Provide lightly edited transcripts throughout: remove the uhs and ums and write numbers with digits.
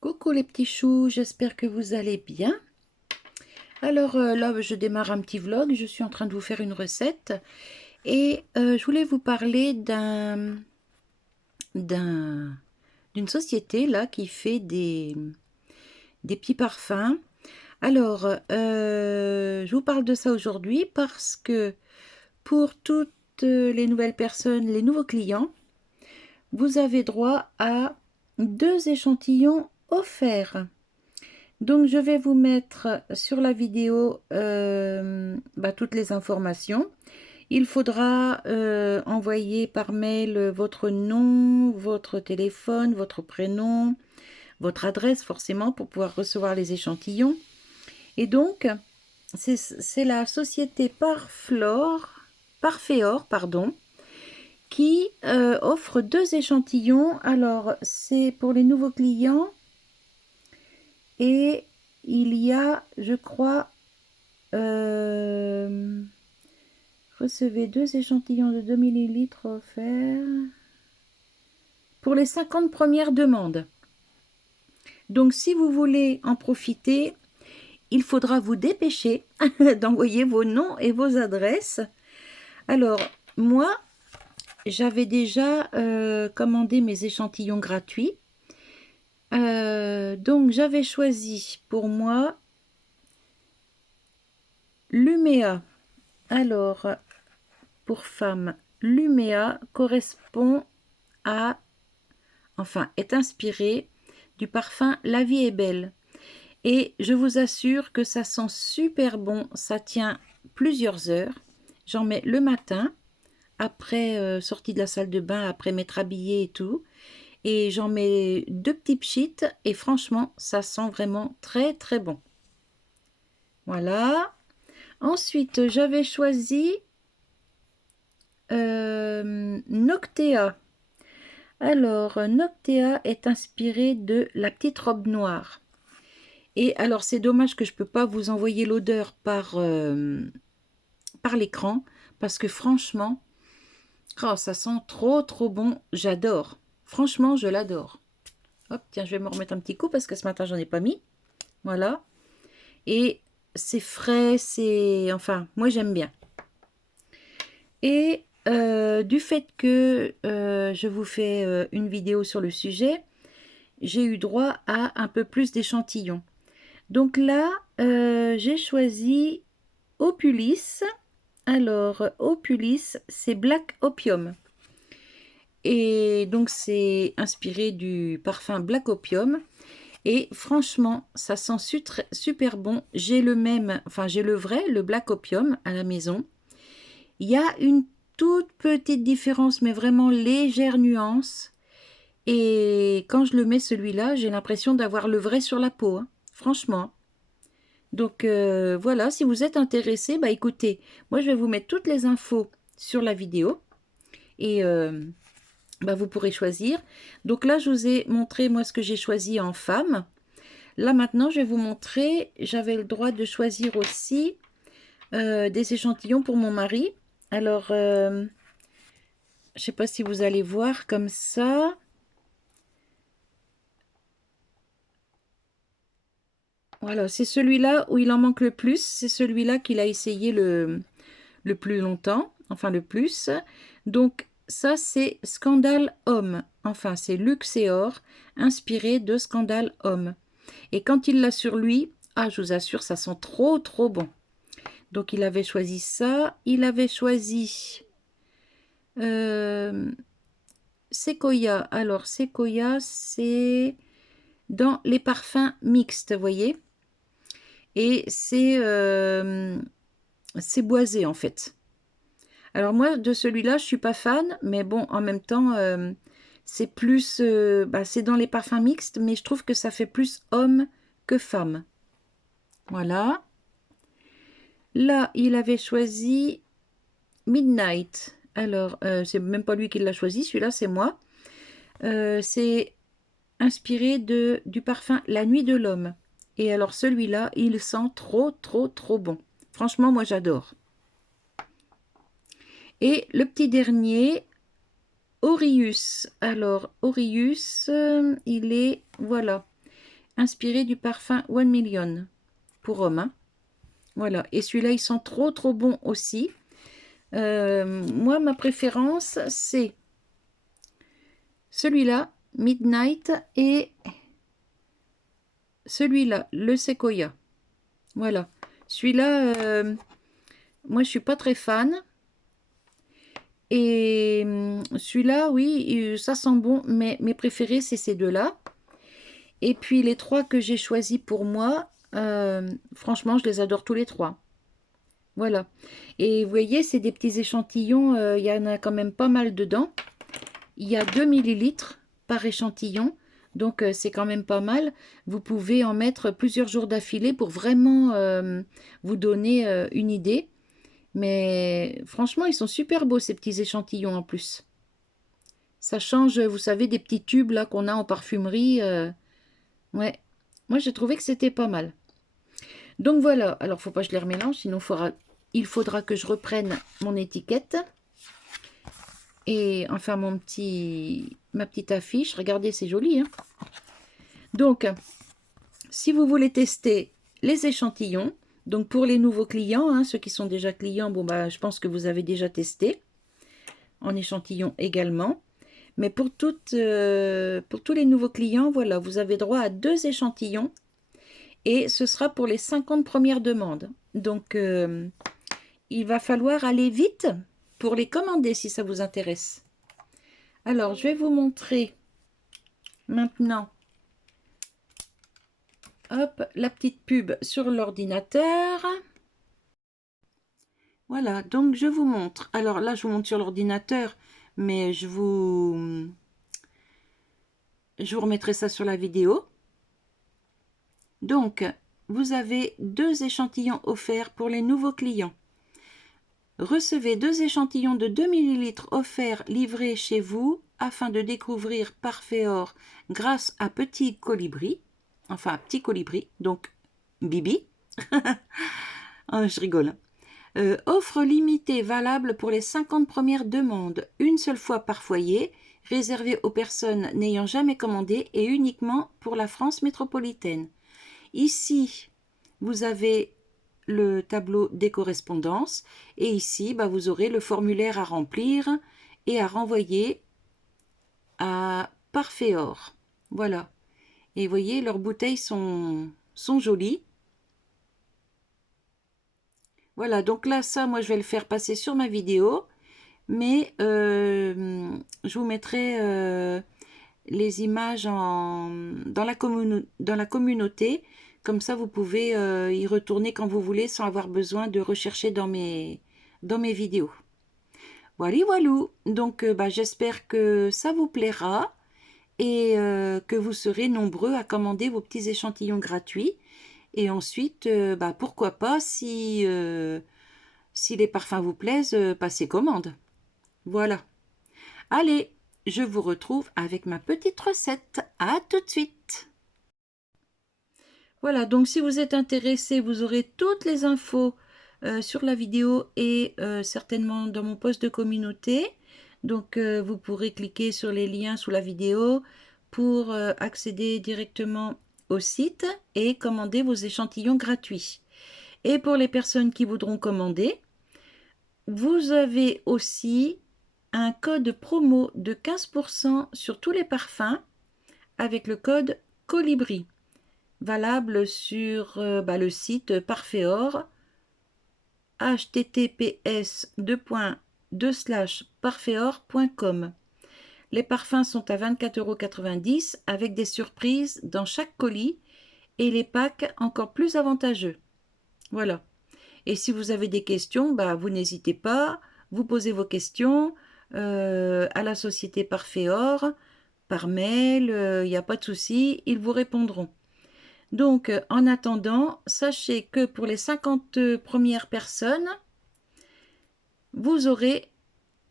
Coucou les petits choux, j'espère que vous allez bien. Alors là, je démarre un petit vlog, je suis en train de vous faire une recette et je voulais vous parler d'un, d'une société là qui fait des petits parfums. Alors, je vous parle de ça aujourd'hui parce que pour toutes les nouvelles personnes, les nouveaux clients, vous avez droit à 2 échantillons offerts. Donc, je vais vous mettre sur la vidéo toutes les informations. Il faudra envoyer par mail votre nom, votre téléphone, votre prénom, votre adresse forcément pour pouvoir recevoir les échantillons. Et donc, c'est la société Parfeor, pardon, qui offre 2 échantillons. Alors, c'est pour les nouveaux clients. Et il y a, je crois, recevez 2 échantillons de 2 millilitres offerts pour les 50 premières demandes. Donc, si vous voulez en profiter, il faudra vous dépêcher d'envoyer vos noms et vos adresses. Alors, moi, j'avais déjà commandé mes échantillons gratuits. Donc, j'avais choisi pour moi Luméa. Alors, pour femme, Luméa correspond à, est inspiré du parfum La vie est belle. Et je vous assure que ça sent super bon, ça tient plusieurs heures. J'en mets le matin, après sortie de la salle de bain, après m'être habillée et tout. Et j'en mets 2 petits pchits et franchement, ça sent vraiment très très bon. Voilà. Ensuite, j'avais choisi Noctea. Alors, Noctea est inspiré de La petite robe noire. Et alors, c'est dommage que je ne peux pas vous envoyer l'odeur par l'écran, parce que franchement, oh, ça sent trop trop bon. J'adore. Franchement, je l'adore. Hop, tiens, je vais me remettre un petit coup, parce que ce matin, j'en ai pas mis. Voilà. Et c'est frais, c'est... Enfin, moi, j'aime bien. Et du fait que je vous fais une vidéo sur le sujet, j'ai eu droit à un peu plus d'échantillons. Donc là, j'ai choisi Opulis. Alors, Opulis, c'est Black Opium. Et donc, c'est inspiré du parfum Black Opium. Et franchement, ça sent super bon. J'ai le même, j'ai le vrai, le Black Opium à la maison. Il y a une toute petite différence, mais vraiment légère nuance. Et quand je le mets celui-là, j'ai l'impression d'avoir le vrai sur la peau, hein, franchement. Donc voilà, si vous êtes intéressé, bah écoutez, moi je vais vous mettre toutes les infos sur la vidéo et vous pourrez choisir. Donc là, je vous ai montré moi ce que j'ai choisi en femme. Là maintenant, je vais vous montrer, j'avais le droit de choisir aussi des échantillons pour mon mari. Alors, je ne sais pas si vous allez voir comme ça. Voilà, c'est celui-là où il en manque le plus. C'est celui-là qu'il a essayé le plus longtemps, enfin le plus. Donc ça, c'est Scandale Homme. Enfin, c'est Luxeor, inspiré de Scandale Homme. Et quand il l'a sur lui, ah, je vous assure, ça sent trop, trop bon. Donc il avait choisi ça. Il avait choisi Sequoia. Alors, Sequoia, c'est dans les parfums mixtes, vous voyez. Et c'est boisé, en fait. Alors moi, de celui-là, je suis pas fan, mais bon, en même temps, c'est plus... c'est dans les parfums mixtes, mais je trouve que ça fait plus homme que femme. Voilà. Là, il avait choisi Midnight. Alors, c'est même pas lui qui l'a choisi, celui-là, c'est moi. C'est inspiré du parfum La Nuit de l'Homme. Et alors, celui-là, il sent trop, trop, trop bon. Franchement, moi, j'adore. Et le petit dernier, Orius. Alors, Orius, il est, voilà, inspiré du parfum One Million pour homme. Hein. Voilà, et celui-là, il sent trop trop bon aussi. Moi, ma préférence, c'est celui-là, Midnight, et celui-là, le Sequoia. Voilà, celui-là, moi, je suis pas très fan. Et celui-là, oui, ça sent bon, mais mes préférés, c'est ces deux-là. Et puis les trois que j'ai choisis pour moi, franchement, je les adore tous les trois. Voilà. Et vous voyez, c'est des petits échantillons, il y en a quand même pas mal dedans. Il y a 2 millilitres par échantillon, donc c'est quand même pas mal. Vous pouvez en mettre plusieurs jours d'affilée pour vraiment vous donner une idée. Mais franchement, ils sont super beaux ces petits échantillons en plus. Ça change, vous savez, des petits tubes là qu'on a en parfumerie. Ouais, moi j'ai trouvé que c'était pas mal. Donc voilà, alors faut pas que je les remélange, sinon il faudra que je reprenne mon étiquette. Et enfin ma petite affiche. Regardez, c'est joli. Hein. Donc, si vous voulez tester les échantillons, donc pour les nouveaux clients, hein, ceux qui sont déjà clients, bon bah je pense que vous avez déjà testé en échantillon également. Mais pour tous les nouveaux clients, voilà, vous avez droit à 2 échantillons et ce sera pour les 50 premières demandes. Donc, il va falloir aller vite pour les commander si ça vous intéresse. Alors, je vais vous montrer maintenant hop, la petite pub sur l'ordinateur. Voilà, donc je vous montre. Alors là, je vous montre sur l'ordinateur, mais je vous remettrai ça sur la vidéo. Donc, vous avez 2 échantillons offerts pour les nouveaux clients. Recevez 2 échantillons de 2 ml offerts livrés chez vous afin de découvrir Parfait-Or grâce à Petit Colibri. Enfin, Petit Colibri, donc Bibi. Oh, je rigole. Offre limitée valable pour les 50 premières demandes, une seule fois par foyer, réservée aux personnes n'ayant jamais commandé et uniquement pour la France métropolitaine. Ici, vous avez le tableau des correspondances et ici, bah, vous aurez le formulaire à remplir et à renvoyer à Parfait-Or. Voilà. Et vous voyez, leurs bouteilles sont jolies. Voilà, donc là, ça, moi, je vais le faire passer sur ma vidéo. Mais je vous mettrai les images dans la communauté. Comme ça, vous pouvez y retourner quand vous voulez sans avoir besoin de rechercher dans mes vidéos. Voilà, voilà. Donc, bah, j'espère que ça vous plaira et que vous serez nombreux à commander vos petits échantillons gratuits. Et ensuite, bah, pourquoi pas, si les parfums vous plaisent, passez commande. Voilà. Allez, je vous retrouve avec ma petite recette. À tout de suite. Voilà, donc si vous êtes intéressé, vous aurez toutes les infos sur la vidéo et certainement dans mon post de communauté. Donc vous pourrez cliquer sur les liens sous la vidéo pour accéder directement au site et commander vos échantillons gratuits. Et pour les personnes qui voudront commander, vous avez aussi un code promo de 15% sur tous les parfums avec le code Colibri, valable sur le site Parfait-Or, https://parfaitor.com. Les parfums sont à 24,90 € avec des surprises dans chaque colis et les packs encore plus avantageux. Voilà. Et si vous avez des questions, bah, vous n'hésitez pas, vous posez vos questions à la société Parfait-Or, par mail, il n'y a pas de souci, ils vous répondront. Donc, en attendant, sachez que pour les 50 premières personnes, vous aurez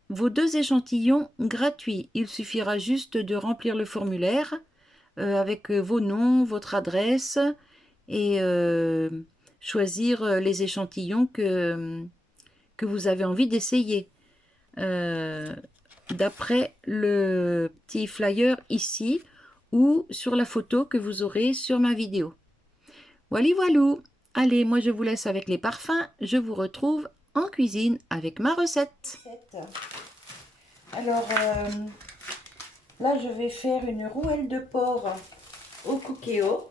vos 2 échantillons gratuits. Il suffira juste de remplir le formulaire avec vos noms, votre adresse et choisir les échantillons que vous avez envie d'essayer. D'après le petit flyer ici, ou sur la photo que vous aurez sur ma vidéo. Voilà, voilou. Allez, moi je vous laisse avec les parfums. Je vous retrouve en cuisine avec ma recette. Alors, là je vais faire une rouelle de porc au cookéo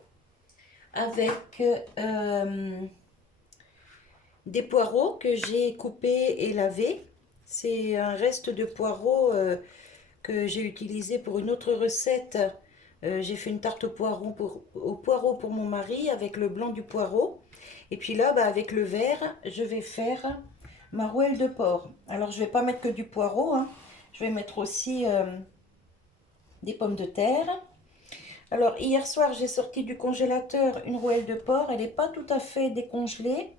avec des poireaux que j'ai coupés et lavés. C'est un reste de poireaux que j'ai utilisé pour une autre recette. J'ai fait une tarte au poireau pour mon mari avec le blanc du poireau. Et puis là, bah, avec le vert, je vais faire ma rouelle de porc. Alors, je vais pas mettre que du poireau, hein. Je vais mettre aussi des pommes de terre. Alors, hier soir, j'ai sorti du congélateur une rouelle de porc. Elle n'est pas tout à fait décongelée.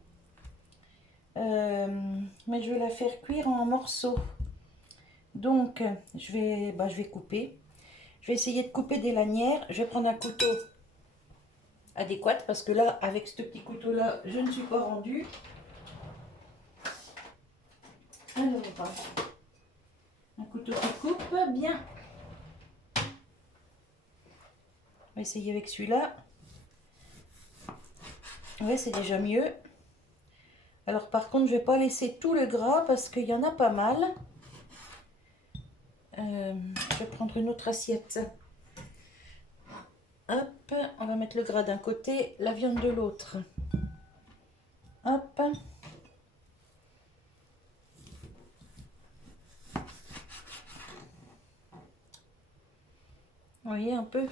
Mais je vais la faire cuire en morceaux. Donc, je vais couper. Je vais essayer de couper des lanières. Je vais prendre un couteau adéquat parce que là, avec ce petit couteau-là, je ne suis pas rendue. Alors, un couteau qui coupe bien. On va essayer avec celui-là. Ouais, c'est déjà mieux. Alors, par contre, je ne vais pas laisser tout le gras parce qu'il y en a pas mal. Je vais prendre une autre assiette. Hop, on va mettre le gras d'un côté, la viande de l'autre. Hop. Vous voyez un peu.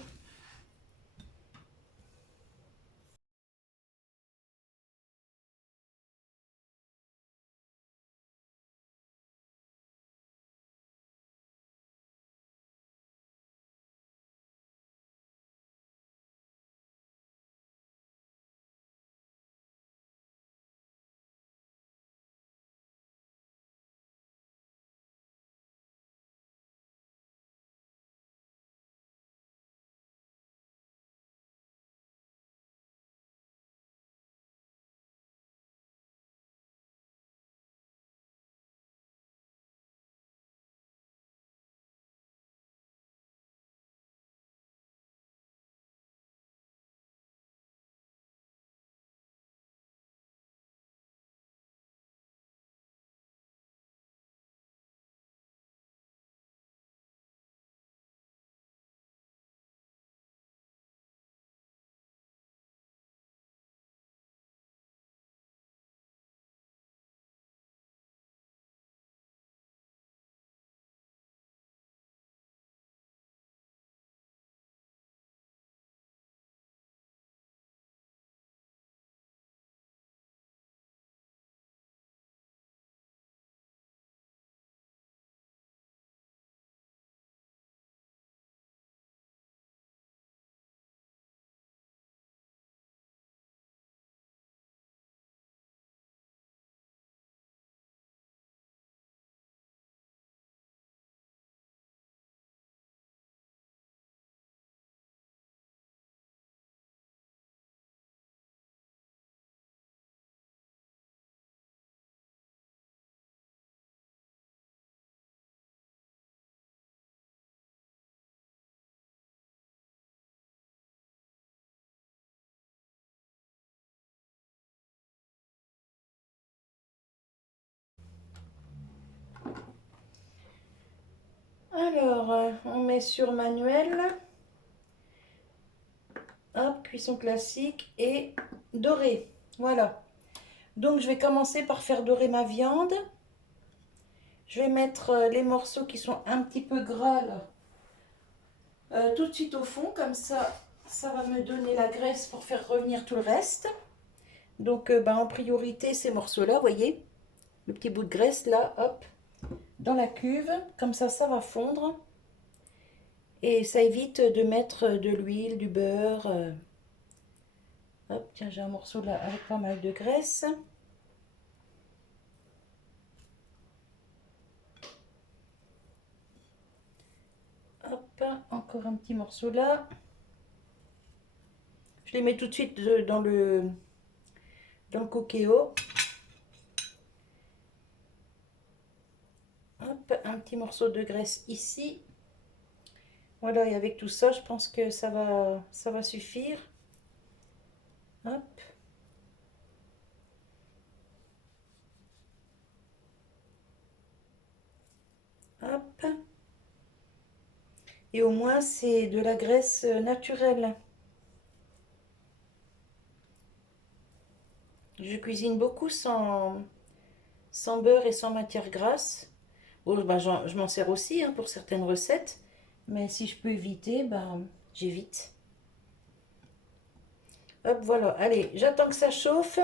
Alors, on met sur manuel. Hop, cuisson classique et doré. Voilà. Donc, je vais commencer par faire dorer ma viande. Je vais mettre les morceaux qui sont un petit peu gras là, tout de suite au fond. Comme ça va me donner la graisse pour faire revenir tout le reste. Donc, en priorité, ces morceaux-là, vous voyez, le petit bout de graisse là, hop, dans la cuve. Comme ça va fondre. Et ça évite de mettre de l'huile, du beurre. Hop, tiens, j'ai un morceau là avec pas mal de graisse. Hop, encore un petit morceau là. Je les mets tout de suite dans le cookéo. Hop, un petit morceau de graisse ici. Voilà, et avec tout ça, je pense que ça va suffire. Hop, hop. Et au moins, c'est de la graisse naturelle. Je cuisine beaucoup sans beurre et sans matière grasse. Bon, ben, je m'en sers aussi hein, pour certaines recettes. Mais si je peux éviter, ben, j'évite. Hop, voilà. Allez, j'attends que ça chauffe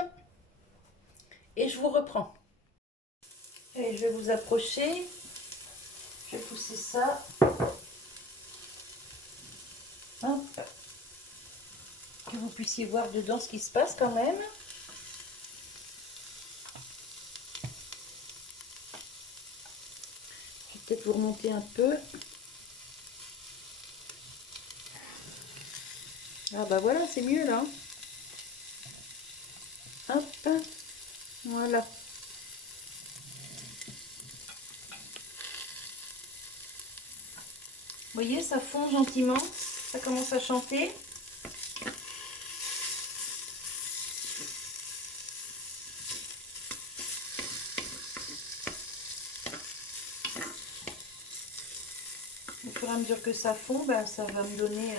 et je vous reprends. Et je vais vous approcher. Je vais pousser ça. Hop. Que vous puissiez voir dedans ce qui se passe quand même. Je vais peut-être vous remonter un peu. Ah bah voilà, c'est mieux là. Hop, voilà. Vous voyez, ça fond gentiment. Ça commence à chanter. Au fur et à mesure que ça fond, ben, ça va me donner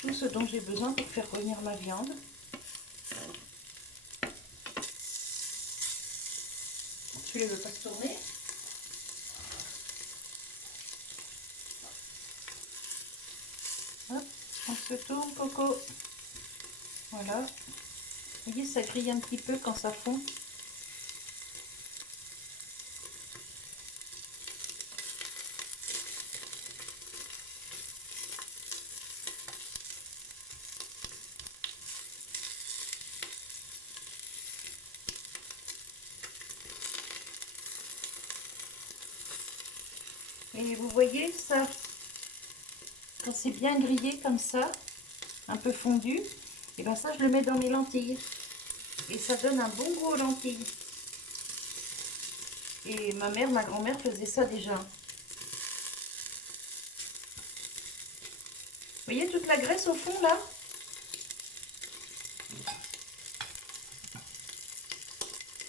tout ce dont j'ai besoin pour faire revenir ma viande. Tu ne veux pas tourner. Hop, on se tourne, Coco. Voilà. Vous voyez, ça grille un petit peu quand ça fond. Et vous voyez, ça, quand c'est bien grillé comme ça, un peu fondu, et bien ça, je le mets dans mes lentilles. Et ça donne un bon goût aux lentilles. Et ma mère, ma grand-mère faisait ça déjà. Vous voyez toute la graisse au fond là?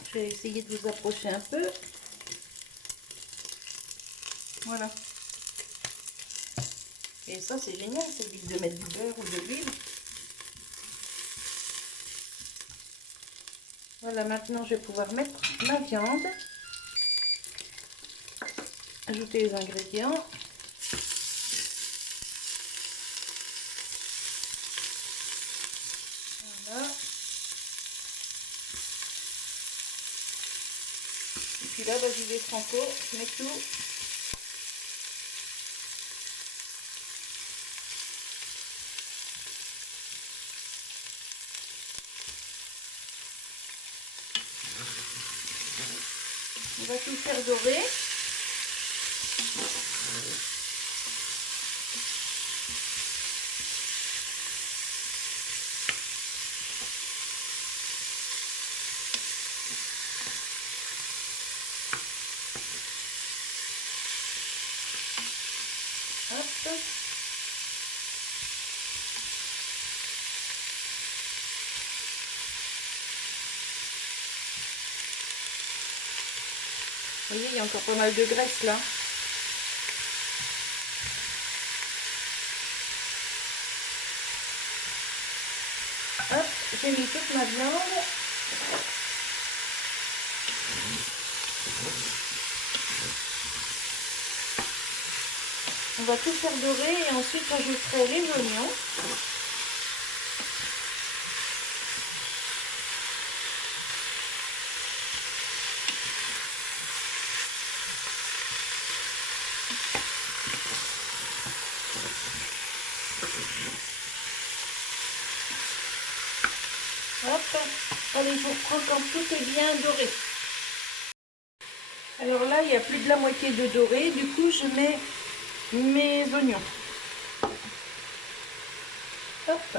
Je vais essayer de vous approcher un peu. Voilà. Et ça c'est génial, c'est vite de mettre du beurre ou de l'huile. Voilà, maintenant je vais pouvoir mettre ma viande. Ajouter les ingrédients. Voilà. Et puis là, j'y vais franco, je mets tout. On va tout faire dorer. Hop. Vous voyez, il y a encore pas mal de graisse là. Hop, j'ai mis toute ma viande. On va tout faire dorer et ensuite j'ajouterai les oignons. Hop, allez, je vous reprends quand tout est bien doré. Alors là, il y a plus de la moitié de doré, du coup je mets mes oignons. Hop.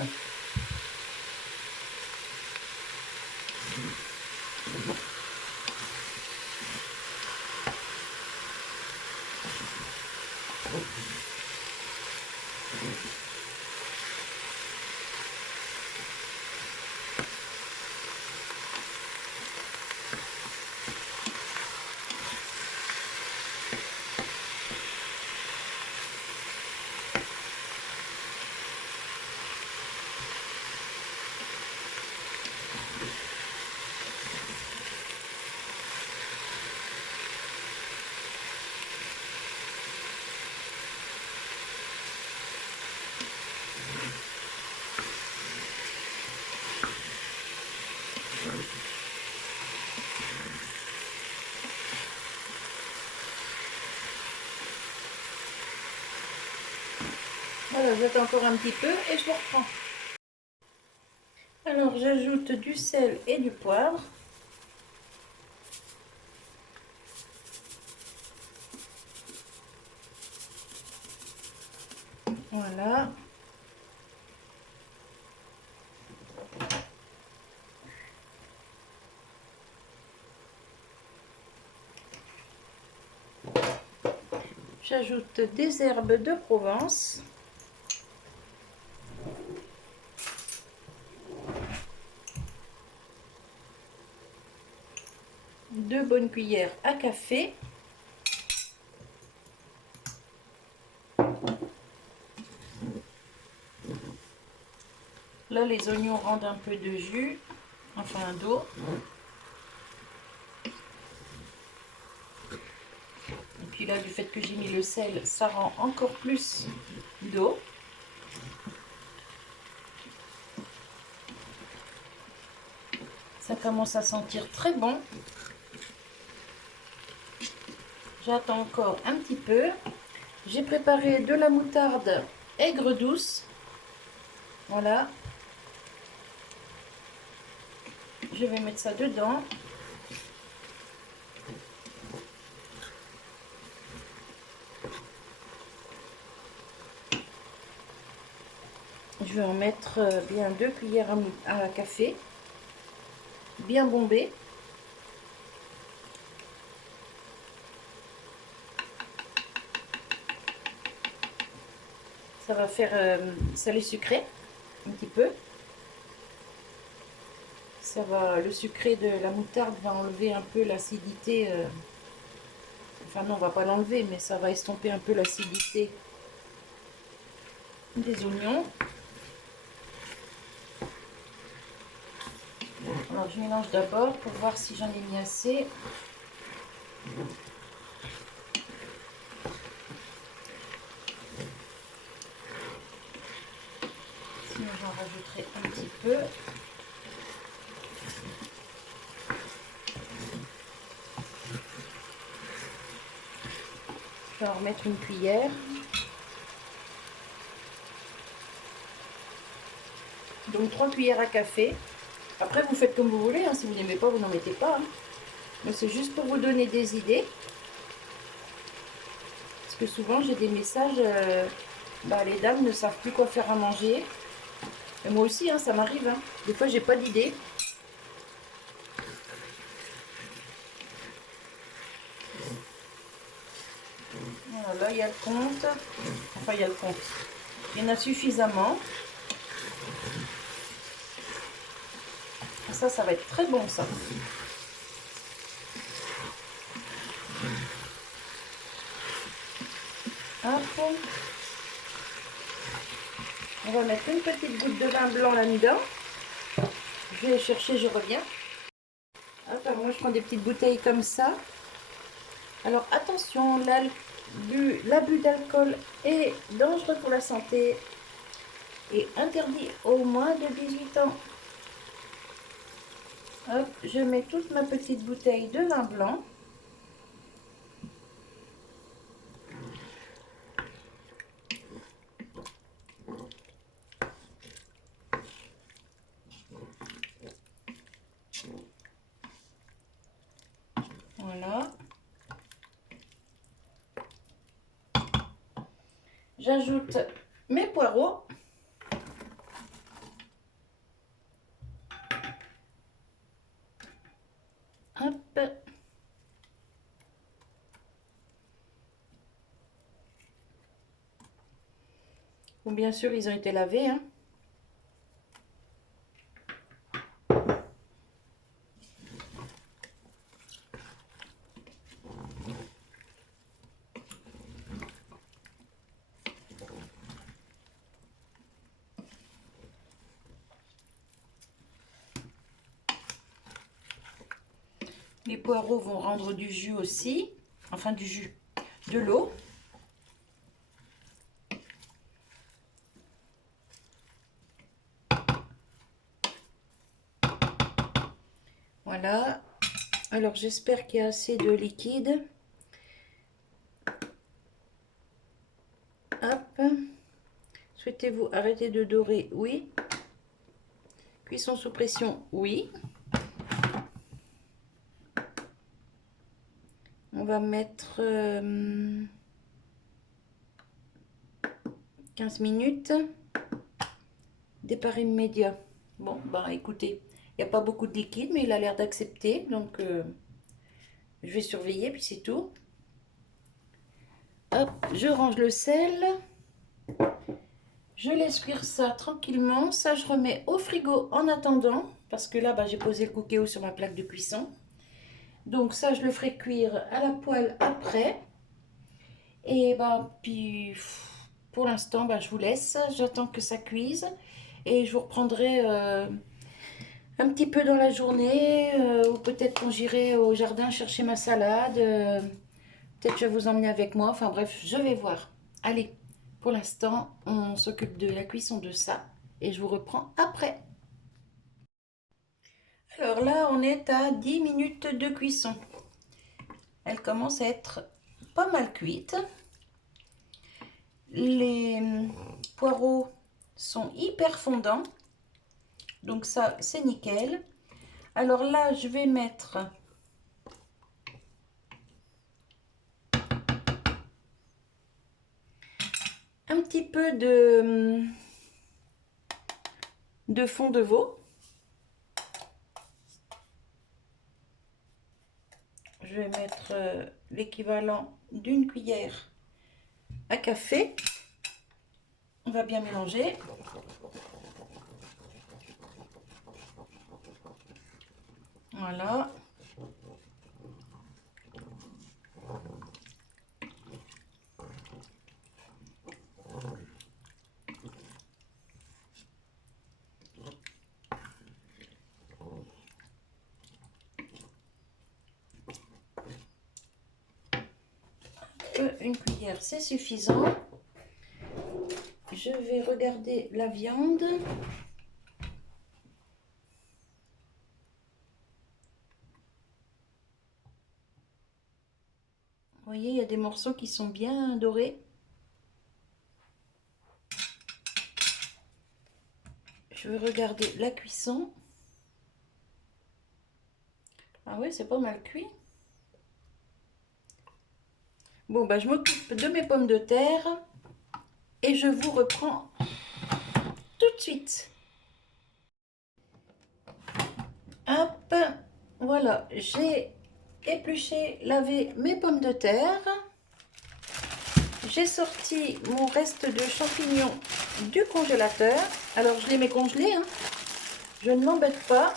mijote encore un petit peu et je le reprends. Alors j'ajoute du sel et du poivre. Voilà. J'ajoute des herbes de Provence. Deux bonnes cuillères à café. Là, les oignons rendent un peu de jus, enfin d'eau. Et puis là, du fait que j'ai mis le sel, ça rend encore plus d'eau. Ça commence à sentir très bon. J'attends encore un petit peu. J'ai préparé de la moutarde aigre douce. Voilà. Je vais mettre ça dedans. Je vais en mettre bien 2 cuillères à café. Bien bombé. Ça va faire salé sucré un petit peu. Ça va, le sucré de la moutarde va enlever un peu l'acidité. Enfin non, on va pas l'enlever, mais ça va estomper un peu l'acidité des oignons. Alors je mélange d'abord pour voir si j'en ai mis assez. Sinon j'en rajouterai un petit peu. Je vais en remettre une cuillère. Donc 3 cuillères à café. Après vous faites comme vous voulez, hein. Si vous n'aimez pas, vous n'en mettez pas. Hein. Mais c'est juste pour vous donner des idées. Parce que souvent j'ai des messages, les dames ne savent plus quoi faire à manger. Et moi aussi, hein, ça m'arrive. Hein. Des fois j'ai pas d'idée. Voilà, là il y a le compte. Enfin il y a le compte. Il y en a suffisamment. Ça va être très bon ça. Hop. On va mettre une petite goutte de vin blanc là-dedans. Je vais chercher, je reviens. Hop, alors moi je prends des petites bouteilles comme ça. Alors attention, l'abus d'alcool est dangereux pour la santé et interdit aux moins de 18 ans. Hop, je mets toute ma petite bouteille de vin blanc. Voilà. J'ajoute mes poireaux. Hop. Bon, bien sûr, ils ont été lavés. Hein. Les poireaux vont rendre du jus aussi. Enfin, du jus. De l'eau. Voilà. Alors, j'espère qu'il y a assez de liquide. Hop. Je vais Souhaitez-vous arrêter de dorer? Oui. Cuisson sous pression? Oui. On va mettre 15 minutes. Départ immédiat. Bon, bah écoutez, il n'y a pas beaucoup de liquide, mais il a l'air d'accepter. Donc, je vais surveiller, puis c'est tout. Hop, je range le sel. Je laisse cuire ça tranquillement. Ça, je remets au frigo en attendant. Parce que là, bah, j'ai posé le cookéo sur ma plaque de cuisson. Donc ça, je le ferai cuire à la poêle après. Et bah, puis pour l'instant, bah, je vous laisse. J'attends que ça cuise. Et je vous reprendrai un petit peu dans la journée. Ou peut-être quand j'irai au jardin chercher ma salade. Peut-être je vais vous emmener avec moi. Enfin bref, je vais voir. Allez, pour l'instant, on s'occupe de la cuisson de ça. Et je vous reprends après. Alors là, on est à 10 minutes de cuisson. Elle commence à être pas mal cuite. Les poireaux sont hyper fondants. Donc ça, c'est nickel. Alors là, je vais mettre un petit peu de fond de veau. Je vais mettre l'équivalent d'une cuillère à café. On va bien mélanger. Voilà. Une cuillère, c'est suffisant. Je vais regarder la viande. Vous voyez, il y a des morceaux qui sont bien dorés. Je vais regarder la cuisson. Ah ouais, c'est pas mal cuit. Bon, bah, je m'occupe de mes pommes de terre et je vous reprends tout de suite. Hop, voilà, j'ai épluché, lavé mes pommes de terre. J'ai sorti mon reste de champignons du congélateur. Alors, je les mets congelés, hein. Je ne m'embête pas.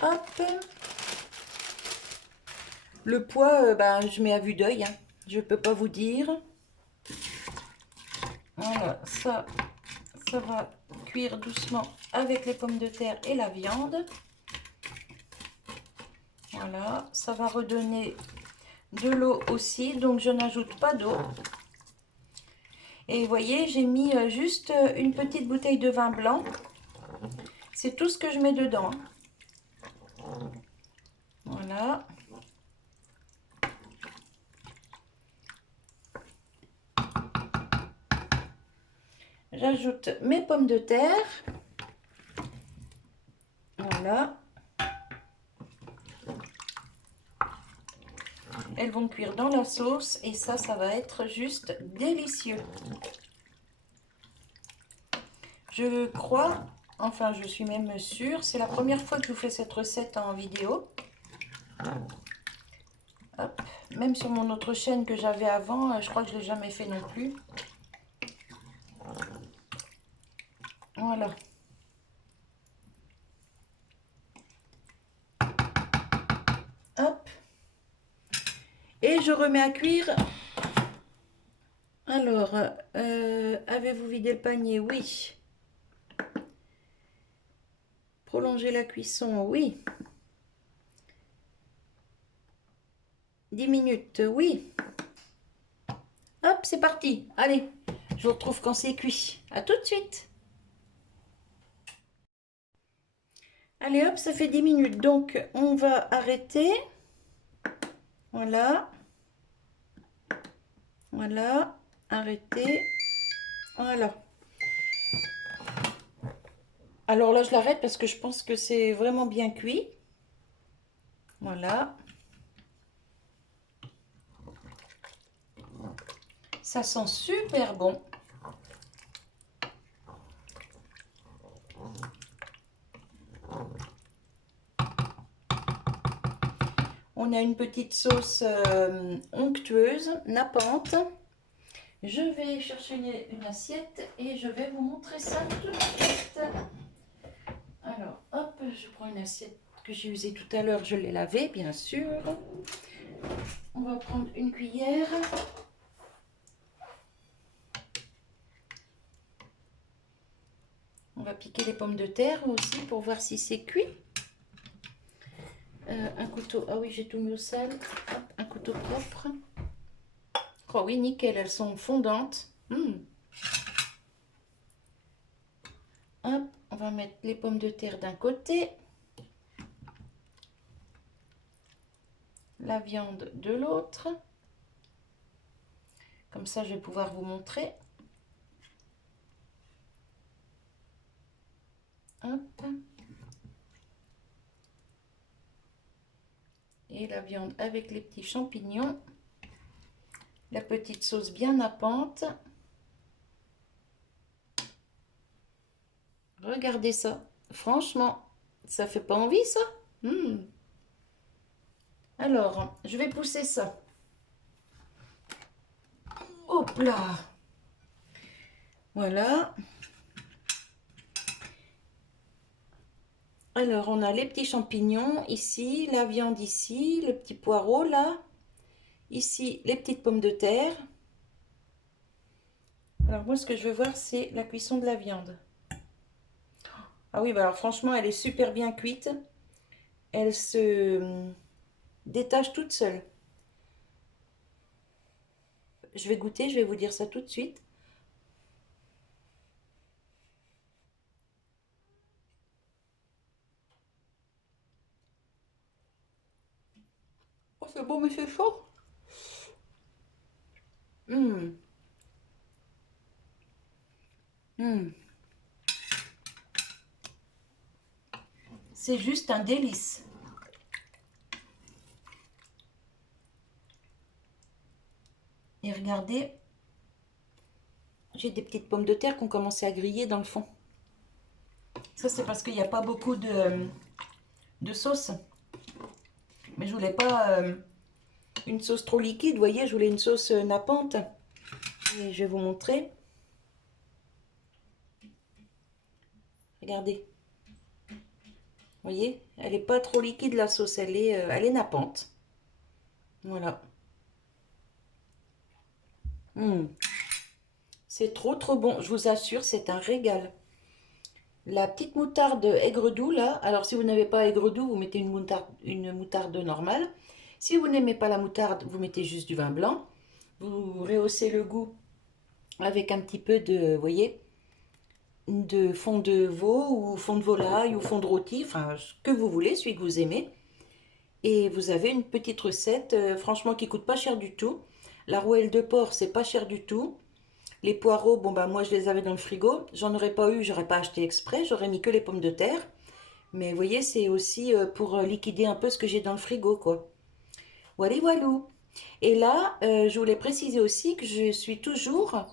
Hop. Le poids, bah, je mets à vue d'œil, hein. Je ne peux pas vous dire. Voilà, ça va cuire doucement avec les pommes de terre et la viande. Voilà, ça va redonner de l'eau aussi, donc je n'ajoute pas d'eau. Et vous voyez, j'ai mis juste une petite bouteille de vin blanc. C'est tout ce que je mets dedans. Voilà. J'ajoute mes pommes de terre. Voilà. Elles vont cuire dans la sauce et ça va être juste délicieux. Je crois, enfin je suis même sûre, c'est la première fois que je vous fais cette recette en vidéo. Hop. Même sur mon autre chaîne que j'avais avant, je crois que je ne l'ai jamais fait non plus. Voilà. Hop. Et je remets à cuire. Alors, avez-vous vidé le panier? Oui. Prolonger la cuisson? Oui. 10 minutes? Oui. Hop, c'est parti. Allez, je vous retrouve quand c'est cuit. À tout de suite. Allez, hop, ça fait 10 minutes. Donc, on va arrêter. Voilà. Voilà. Arrêter. Voilà. Alors là, je l'arrête parce que je pense que c'est vraiment bien cuit. Voilà. Ça sent super bon. On a une petite sauce onctueuse, nappante. Je vais chercher une assiette et je vais vous montrer ça tout de suite. Alors, hop, je prends une assiette que j'ai usée tout à l'heure. Je l'ai lavée, bien sûr. On va prendre une cuillère. On va piquer les pommes de terre aussi pour voir si c'est cuit. Un couteau, ah oui, j'ai tout mis au sale. Hop, un couteau propre. Oh oui, nickel, elles sont fondantes. Hop, on va mettre les pommes de terre d'un côté. La viande de l'autre. Comme ça, je vais pouvoir vous montrer. Hop. Et la viande avec les petits champignons. La petite sauce bien nappante. Regardez ça. Franchement, ça fait pas envie ça? Alors, je vais pousser ça. Hop là! Voilà. Alors, on a les petits champignons ici, la viande ici, le petit poireau là. Ici, les petites pommes de terre. Alors, moi, ce que je veux voir, c'est la cuisson de la viande. Ah oui, bah alors franchement, elle est super bien cuite. Elle se détache toute seule. Je vais goûter, je vais vous dire ça tout de suite. Oh, c'est bon, mais c'est chaud. Hum, hum. C'est juste un délice. Et regardez, j'ai des petites pommes de terre qui ont commencé à griller dans le fond. Ça, c'est parce qu'il n'y a pas beaucoup de sauce. Mais je voulais pas une sauce trop liquide, vous voyez, je voulais une sauce nappante. Et je vais vous montrer. Regardez. Vous voyez, elle n'est pas trop liquide la sauce, elle est nappante. Voilà. C'est trop trop bon, je vous assure, c'est un régal. La petite moutarde aigre doux là, alors si vous n'avez pas aigre doux, vous mettez une moutarde normale. Si vous n'aimez pas la moutarde, vous mettez juste du vin blanc. Vous rehaussez le goût avec un petit peu de, vous voyez, de fond de veau ou fond de volaille ou fond de rôti, enfin ce que vous voulez, celui que vous aimez. Et vous avez une petite recette, franchement, qui coûte pas cher du tout. La rouelle de porc, c'est pas cher du tout. Les poireaux, bon bah moi je les avais dans le frigo. J'en aurais pas eu, j'aurais pas acheté exprès. J'aurais mis que les pommes de terre. Mais vous voyez, c'est aussi pour liquider un peu ce que j'ai dans le frigo, quoi. Voilà, voilou. Et là, je voulais préciser aussi que je suis toujours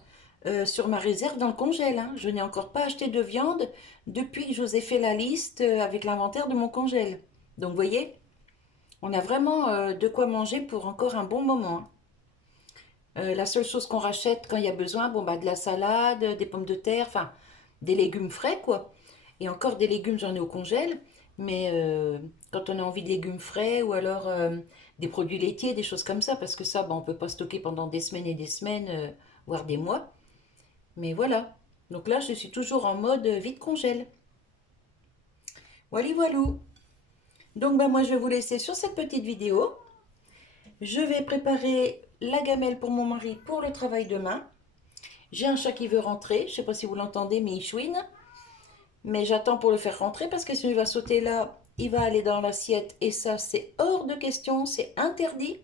sur ma réserve dans le congèle, hein. Je n'ai encore pas acheté de viande depuis que je vous ai fait la liste avec l'inventaire de mon congèle. Donc, vous voyez, on a vraiment de quoi manger pour encore un bon moment, hein. La seule chose qu'on rachète quand il y a besoin, bon bah de la salade, des pommes de terre, enfin des légumes frais quoi. Et encore des légumes, j'en ai au congèle, mais quand on a envie de légumes frais ou alors des produits laitiers, des choses comme ça, parce que ça, bah, on peut pas stocker pendant des semaines et des semaines, voire des mois. Mais voilà. Donc là, je suis toujours en mode vide congèle. Voilà, voilou. Donc bah moi, je vais vous laisser sur cette petite vidéo. Je vais préparer la gamelle pour mon mari pour le travail demain. J'ai un chat qui veut rentrer. Je ne sais pas si vous l'entendez, mais il chouine. Mais j'attends pour le faire rentrer parce que s'il va sauter là, il va aller dans l'assiette. Et ça, c'est hors de question. C'est interdit.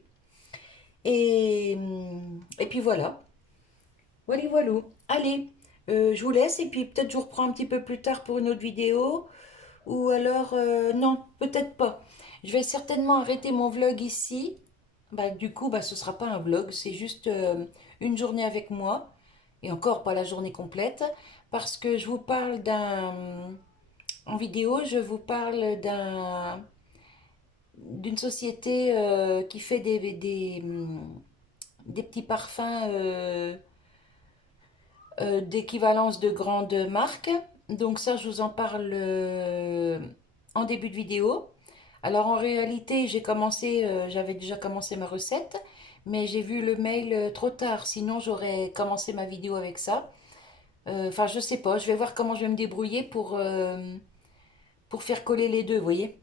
Et puis voilà. Voilà, voilà. Allez, Je vous laisse et puis peut-être je vous reprends un petit peu plus tard pour une autre vidéo. Ou alors, non, peut-être pas. Je vais certainement arrêter mon vlog ici. Bah, du coup, bah, ce sera pas un vlog, c'est juste une journée avec moi. Et encore pas la journée complète. Parce que je vous parle en vidéo, je vous parle d'une société qui fait des petits parfums d'équivalence de grandes marques. Donc ça, je vous en parle en début de vidéo. Alors en réalité, j'avais déjà commencé ma recette, mais j'ai vu le mail trop tard. Sinon, j'aurais commencé ma vidéo avec ça. Enfin, je sais pas. Je vais voir comment je vais me débrouiller pour faire coller les deux, vous voyez.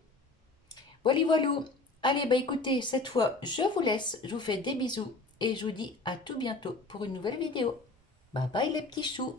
Voilà, voilà. Allez, bah écoutez, cette fois, je vous laisse. Je vous fais des bisous et je vous dis à tout bientôt pour une nouvelle vidéo. Bye bye les petits choux.